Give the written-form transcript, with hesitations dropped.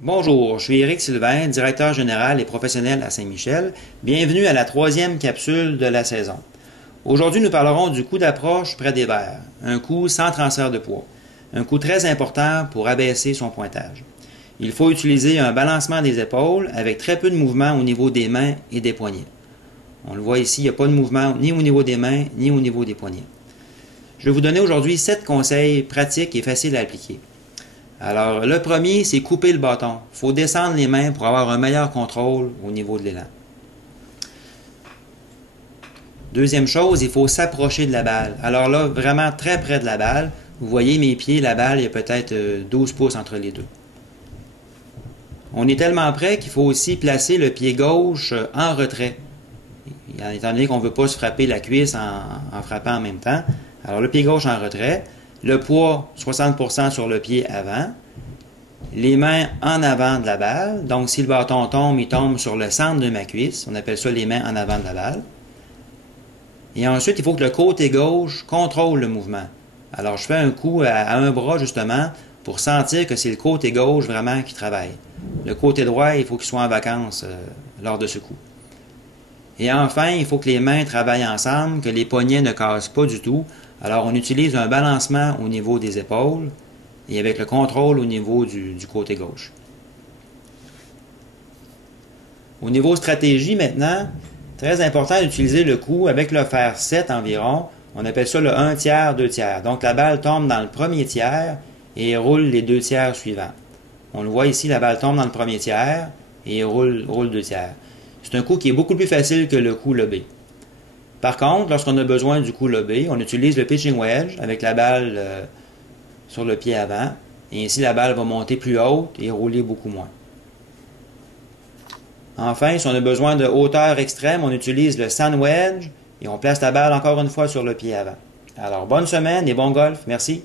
Bonjour, je suis Éric Sylvain, directeur général et professionnel à Saint-Michel. Bienvenue à la troisième capsule de la saison. Aujourd'hui, nous parlerons du coup d'approche près des verres, un coup sans transfert de poids, un coup très important pour abaisser son pointage. Il faut utiliser un balancement des épaules avec très peu de mouvement au niveau des mains et des poignets. On le voit ici, il n'y a pas de mouvement ni au niveau des mains ni au niveau des poignets. Je vais vous donner aujourd'hui 7 conseils pratiques et faciles à appliquer. Alors, le premier, c'est couper le bâton. Il faut descendre les mains pour avoir un meilleur contrôle au niveau de l'élan. Deuxième chose, il faut s'approcher de la balle. Alors là, vraiment très près de la balle. Vous voyez mes pieds, la balle, il y a peut-être 12 pouces entre les deux. On est tellement près qu'il faut aussi placer le pied gauche en retrait. Étant donné qu'on ne veut pas se frapper la cuisse en frappant en même temps. Alors, le pied gauche en retrait. Le poids, 60% sur le pied avant. Les mains en avant de la balle. Donc, si le bâton tombe, il tombe sur le centre de ma cuisse. On appelle ça les mains en avant de la balle. Et ensuite, il faut que le côté gauche contrôle le mouvement. Alors, je fais un coup à un bras, justement, pour sentir que c'est le côté gauche vraiment qui travaille. Le côté droit, il faut qu'il soit en vacances lors de ce coup. Et enfin, il faut que les mains travaillent ensemble, que les poignets ne cassent pas du tout. Alors, on utilise un balancement au niveau des épaules et avec le contrôle au niveau du côté gauche. Au niveau stratégie maintenant, très important d'utiliser le coup avec le fer 7 environ. On appelle ça le 1 tiers, 2 tiers. Donc, la balle tombe dans le premier tiers et roule les 2 tiers suivants. On le voit ici, la balle tombe dans le premier tiers et roule 2 tiers. C'est un coup qui est beaucoup plus facile que le coup lobé. Par contre, lorsqu'on a besoin du coup lobé, on utilise le pitching wedge avec la balle sur le pied avant. Et ainsi, la balle va monter plus haute et rouler beaucoup moins. Enfin, si on a besoin de hauteur extrême, on utilise le sand wedge et on place la balle encore une fois sur le pied avant. Alors, bonne semaine et bon golf. Merci.